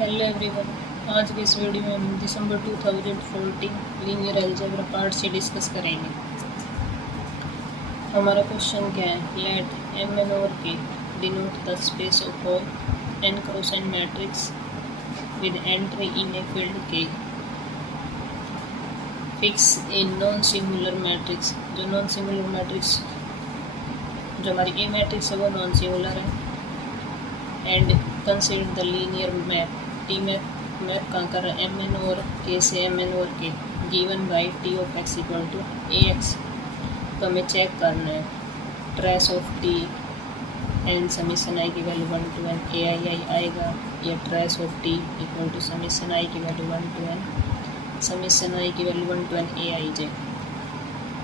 Hello everyone. आज के इस वीडियो में हम दिसंबर 2014 लीनियर अलजेब्रा पार्ट से डिस्कस करेंगे। हमारा क्वेश्चन क्या है? लेट एम एन और K denote the space of all N cross N matrix with entry in a field K. Fix a non singular matrix. जो नॉन सिंगुलर मैट्रिक्स जो हमारी A matrix है वो नॉन सिंगुलर है। And consider the linear map. T map कहाँ कर रहा है? एम एन और के से एम एन और K given by T of X equal to A X. तो हमें चेक करना है trace of T N summation I की value 1 to n A I आएगा, या trace of T equal to summation I की value 1 to n summation I की value 1 to n A I J.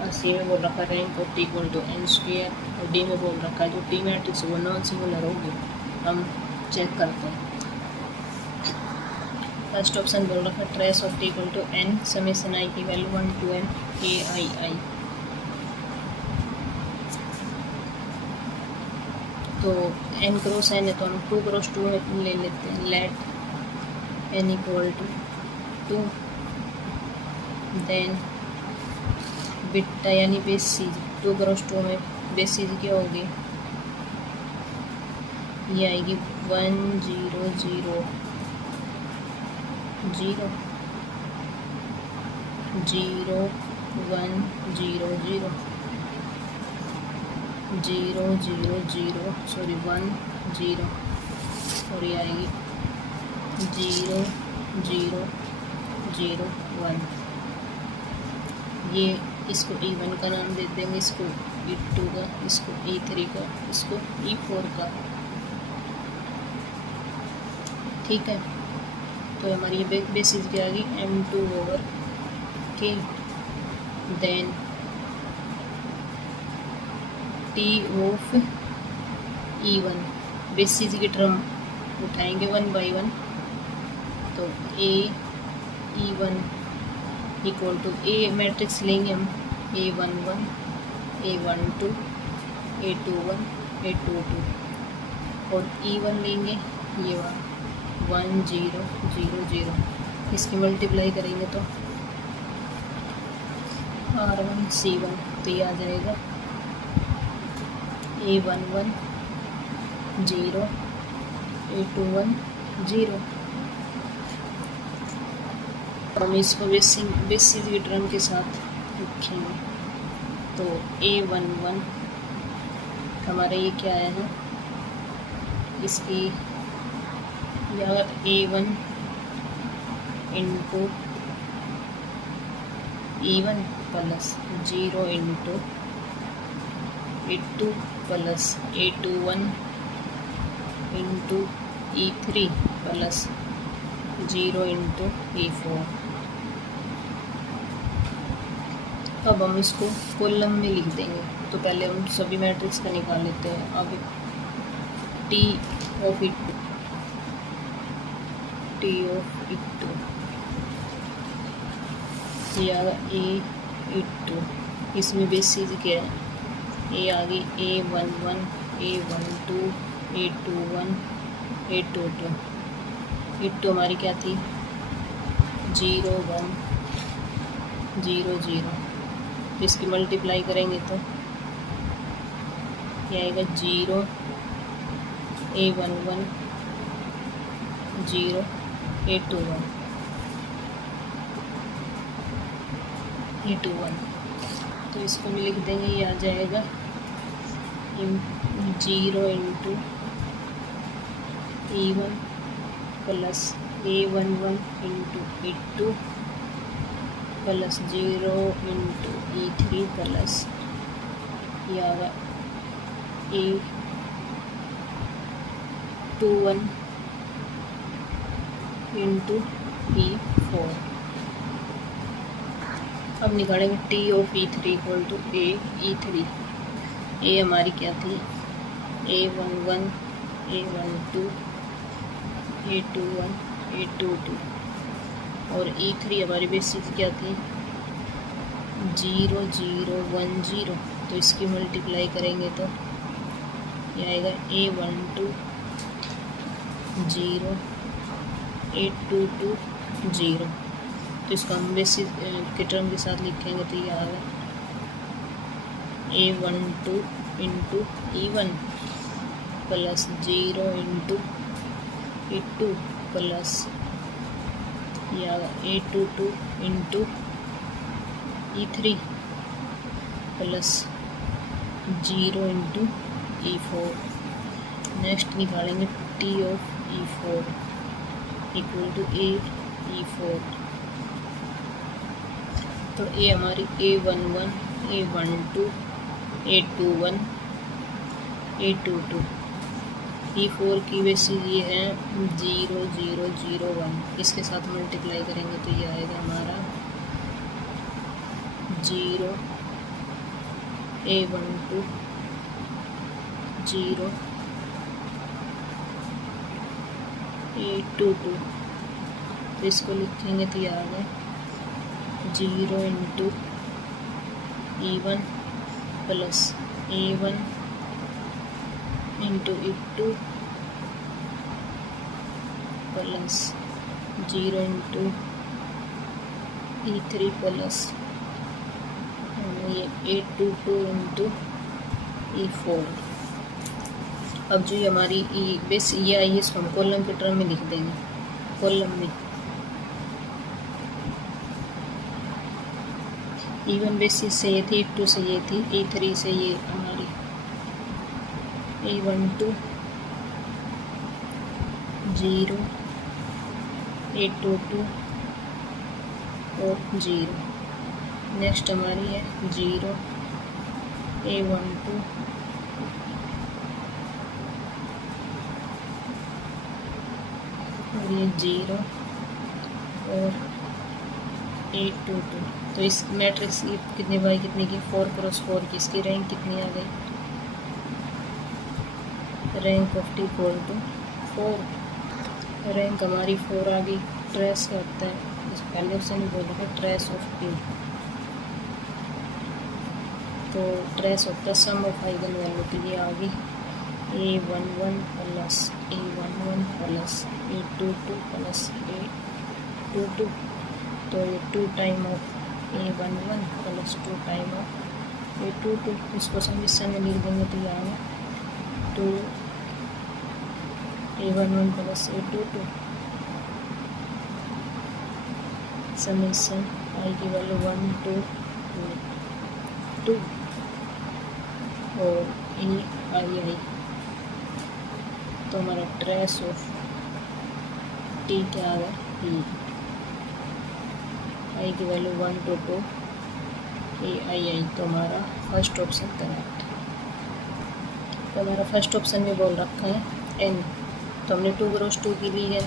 और सी में बोल रखा rank of T equal to N square, और D में बोल रखा है जो टी मैट्रिक्स वो नॉन सिंगुलर होगी। हम चेक करते हैं। फर्स्ट ऑप्शन बोल रखा है trace of T equal to N summation I की value 1 to n A I. तो n क्रॉस n है तो हम 2 क्रॉस 2 में ले लेते हैं। Let n equal to 2, then beta यानी बेसिस 2 क्रॉस 2 में बेसिस क्या होगी? ये आएगी 1 0 0 0 0 1 0 0 0 0 0 सॉरी 1 0, और ये आएगी 0 0 0 1। ये इसको E1 का नाम दे देंगे, इसको E2 का, इसको E3 का, इसको E4 का। ठीक है, तो हमारी ये बेसिस क्या आ गई? M2 over K। Then T of E1 basis की टर्म उठाएंगे 1 by 1। तो A E1 equal to a matrix लेंगे हम A11 A12 A21 A22, और E1 लेंगे ये 1 0 0 0। इसकी मल्टीप्लाई करेंगे तो R1 C1, तो ये आ जाएगा A11 0 A21 0। हम इसको बेसिस की टर्म के साथ लिखेंगे। तो A11 हमारा ये क्या आया है? इसकी यार A1 into E1 plus 0 into E2 plus A21 into E3 plus 0 into E4। अब हम इसको कॉलम में लिख देंगे। तो पहले हम सभी मैट्रिक्स का निकाल लेते हैं। अब टी ऑफ E2 या A2, इसमें बेसिस क्या है? ए आ गई A11 A12 A21 A22। E2 हमारी क्या थी? 0 1 0 0। इसकी मल्टीप्लाई करेंगे तो क्या आएगा? 0 A11 0 A21 A21। तो इसको भी लिख देंगे, ये आ जाएगा 0 into E1 plus A11 into E2 plus 0 into E3 plus ये आएगा A21 इंटू E4। अब निकालेंगे T of E3 equal to E3। A हमारी क्या थी? A11 A12 A21 A22, और E3 हमारी बेसिस क्या थी? 0 0 1 0। तो इसकी मल्टीप्लाई करेंगे तो ये आएगा A12 0 8220। तो इसको हम बेसिस के टर्म के साथ लिखेंगे तो ये आ गया A12 into E1 plus 0 into E2 plus ये आ गया A22 into E3 plus 0 into E4। Next निकालेंगे T of E4 equal to E4। तो ए हमारी A11 A12 A21 A22। E4 की बेसिस ये है 0 0 0 1। इसके साथ मल्टीप्लाई करेंगे तो ये आएगा हमारा 0 A12 0 A22। तो इसको लिखेंगे तो ये आ गया 0 into E1 plus A1 into E2 plus 0 into E3 plus ये A22 इंटू E4। अब जो ये हमारी बेस ये आई है इसको हम कॉलम के टर्म में लिख देंगे। कॉलम में E1 बेसिस से ये थी, E2 से ये थी, E3 से ये हमारी A12 0 A22 और 0। नेक्स्ट हमारी है 0 A12 और ये 0 और A22। तो इस मैट्रिक्स की कितनी बाई कितनी की 4x4 की इसकी रैंक कितनी आ गई? Rank of T equal to 4। Rank हमारी 4 आ गई। ट्रेस क्या होता है? इस पहले से नहीं बोला है ट्रेस ऑफ T। तो ट्रेस होता है सम ऑफ आइगन वैल्यू। तो ये आ गई A11 plus A11 plus A22 plus A22। तो ये 2 time of A11 plus 2 time of A22। इसको समीशन में लिख देंगे तो ये आएगा 2 A11 plus A22 summation I की वैल्यू 1 2 2 और आई। तो हमारा ट्रेस ऑफ T क्या आ गया? आई की वैल्यू 1 2 2 आई। तो हमारा फर्स्ट ऑप्शन करेक्ट। तो हमारा फर्स्ट ऑप्शन में बोल रखा है n। तो हमने 2 क्रॉस 2 की ली है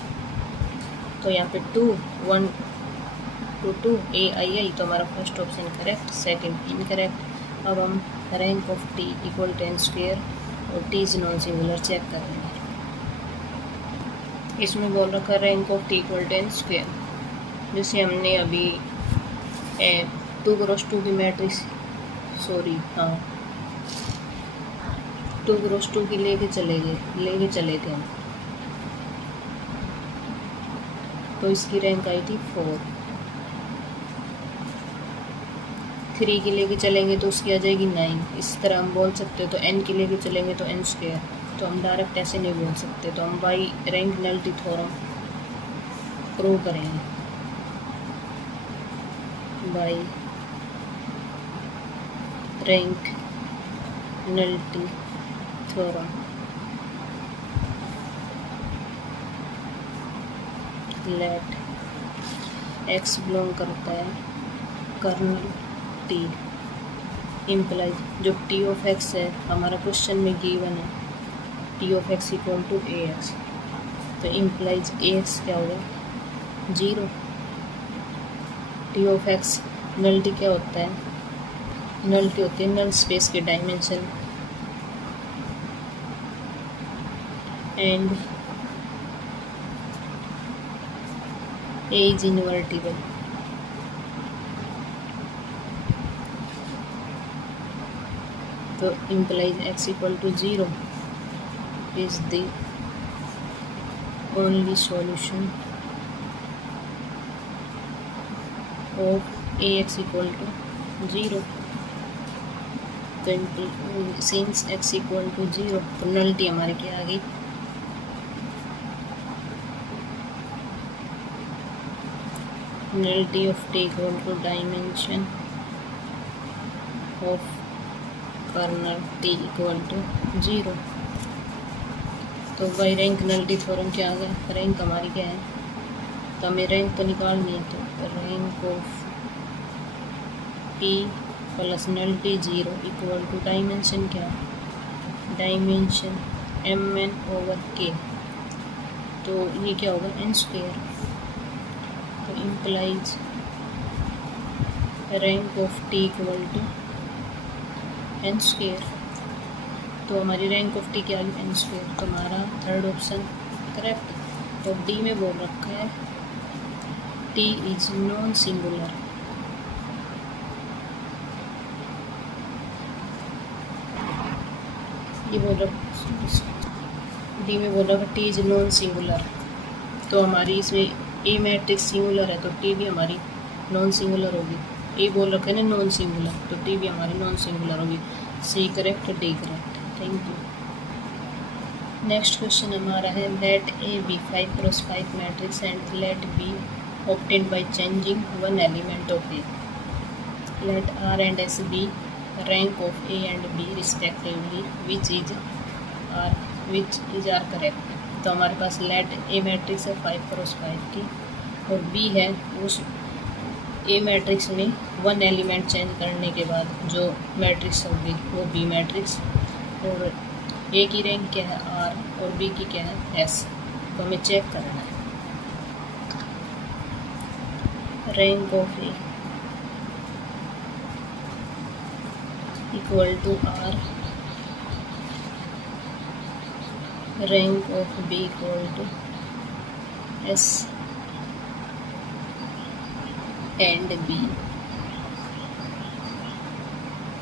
तो यहाँ पे 2 1 2 2 आई। तो हमारा first option correct, second incorrect. अब हम rank of T equal to n square और T is non singular check करेंगे। इसमें बोल रखा है rank of T equal to n square. जैसे हमने अभी 2 क्रॉस 2 की मैट्रिक्स 2 क्रॉस 2 की लेके चले थे हम। तो इसकी रैंक आई थी 4। 3 की लेके चलेंगे तो उसकी आ जाएगी 9। इस तरह हम बोल सकते हो। तो n की लेके चलेंगे तो n स्क्वेयर। तो हम डायरेक्ट ऐसे नहीं बोल सकते। तो हम by rank nullity theorem prove करेंगे। By rank nullity theorem let x belong करता है कर्नल T इम्प्लाइज जो T ऑफ x है हमारा क्वेश्चन में गिवन है T of x equal to ax। तो इम्प्लाइज ax क्या होगा? 0। T ऑफ x नल्टी क्या होता है? नल्टी होती है नल स्पेस की dimension and A is invertible. तो implies x equal to 0 is the only solution of A X equal to 0। तो सिंस एक्स इक्वल टू 0 तो नलिटी हमारी क्या आ गई, nullity of t equal to dimension of kernel t equal to 0। तो by rank nullity theorem क्या आ गया, rank हमारी क्या है, तो हमें रैंक तो निकालनी है, तो rank of t plus nullity 0 equal to dimension क्या, डायमेंशन mn/k, तो ये क्या होगा n²। तो implies rank of T equal to n²। तो हमारी रैंक ऑफ टी क्या आ गई, n²। तो हमारा थर्ड ऑप्शन करेक्ट। तो डी में बोल रखा है टी इज नॉन सिंगुलर, ये बोल रखा डी में बोल रखा टी इज नॉन सिंगुलर। तो हमारी इसमें ए मैट्रिक्स सिंगुलर है तो टी भी हमारी नॉन सिंगुलर होगी। ए बोल रखे ना नॉन सिंगुलर, तो टी भी हमारी नॉन सिंगुलर होगी। C correct, D correct. Thank you. Next question हमारा है let A B 5x5 matrix and let B obtained by changing one element of A. Let R and S be rank of A and B respectively which is R correct. तो हमारे पास late ए matrix है 5x5 की और B है, उस ए matrix में one element change करने के बाद जो मैट्रिक्स होगी वो बी मैट्रिक्स, और ए की रैंक क्या है आर और बी की क्या है एस। तो हमें चेक करना है rank of A equal to R, rank of B equal to S and B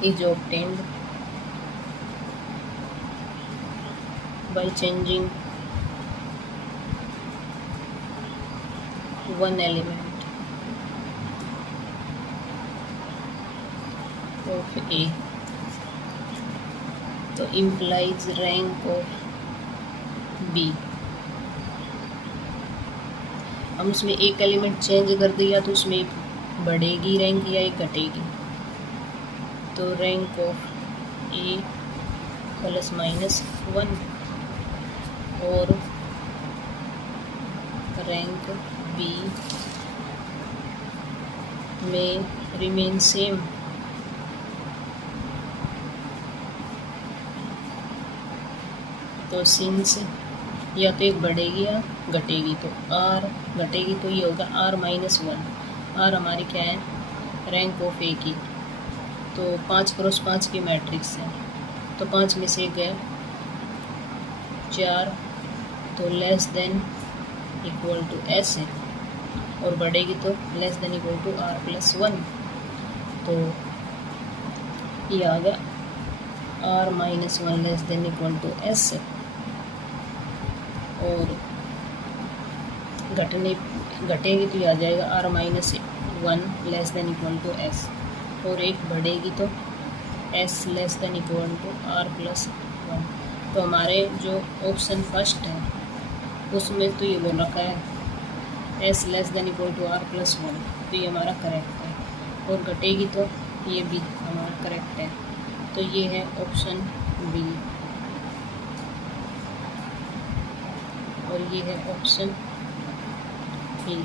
is obtained by changing one element of A। तो implies rank of बी। हम उसमें एक एलिमेंट चेंज कर दिया तो उसमें एक बढ़ेगी रैंक या एक घटेगी। तो रैंक ऑफ ए ±1 और रैंक बी में रिमेन सेम। तो सिंस या तो एक बढ़ेगी या घटेगी, तो आर घटेगी तो ये होगा r-1। आर हमारी क्या है, रैंक ऑफ ए की। तो 5x5 की मैट्रिक्स है, तो 5 में से एक गया 4, तो less than equal to S है, और बढ़ेगी तो less than equal to r+1। तो ये आ गया r-1 less than equal to S, और घटेगी तो ये आ जाएगा r-1 less than equal to S, और एक बढ़ेगी तो s less than equal to r+1। तो हमारे जो ऑप्शन फर्स्ट है उसमें तो ये बोल रखा है s less than equal to r+1, तो ये हमारा करेक्ट है, और घटेगी तो ये भी हमारा करेक्ट है। तो ये है ऑप्शन बी, और ये है ऑप्शन बी।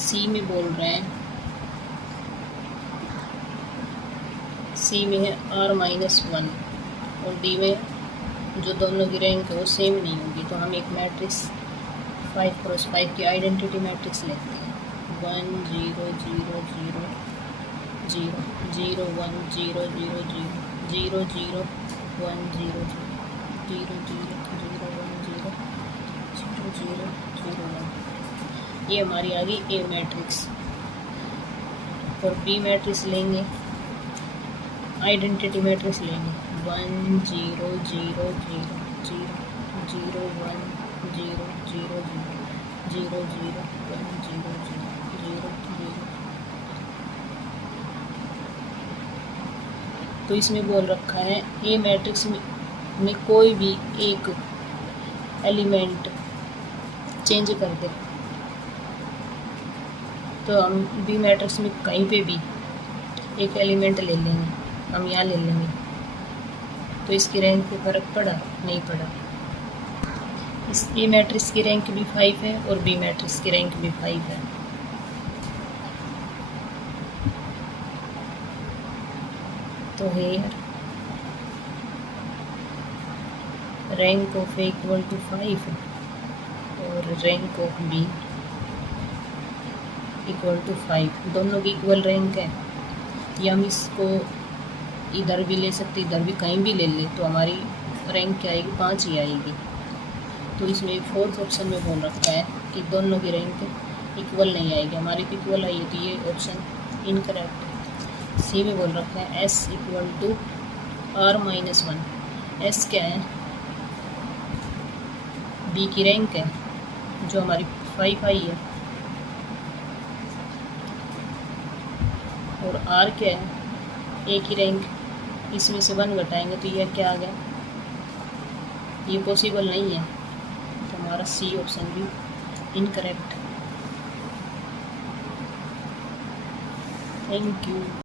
सी में बोल रहे हैं, सी में है r-1 और डी में जो दोनों की रैंक है वो सेम नहीं होगी। तो हम एक मैट्रिक्स 5x5 की आइडेंटिटी मैट्रिक्स लेते हैं 1 0 0 0 0 0 1 0 0 0 0 0 1 0 0 0 0 0 1 0 0 0 1। ये हमारी आ गई ए मैट्रिक्स। और बी मैट्रिक्स लेंगे, आइडेंटिटी मैट्रिक्स लेंगे 1 0 0 0 0 0 1 0 0 0 0 0 1 0 0 0 0। तो इसमें बोल रखा है ए मैट्रिक्स में कोई भी एक एलिमेंट चेंज कर दे, तो हम बी मैट्रिक्स में कहीं पे भी एक एलिमेंट ले लेंगे, हम यहाँ ले लेंगे, तो इसकी रैंक पे फर्क पड़ा? नहीं पड़ा। इस ए मैट्रिक्स की रैंक भी 5 है और बी मैट्रिक्स की रैंक भी 5 है। तो here rank of A equal to 5 और rank of B equal to 5, दोनों की इक्वल रैंक है। या हम इसको इधर भी ले सकते, इधर भी कहीं भी ले ले, तो हमारी रैंक क्या आएगी? 5 ही आएगी। तो इसमें फोर्थ ऑप्शन में बोल रखा है कि दोनों की रैंक इक्वल नहीं आएगी, हमारी तो इक्वल आई है, तो ये ऑप्शन इनकरेक्ट है। सी में बोल रखा है S equal to R-1। S क्या है? बी की रैंक है जो हमारी 5 आई है, और आर क्या है? ए की रैंक, इसमें से 1 घटाएंगे तो यह क्या आ गया? ये पॉसिबल नहीं है, तो हमारा सी ऑप्शन भी इनकरेक्ट। Thank you.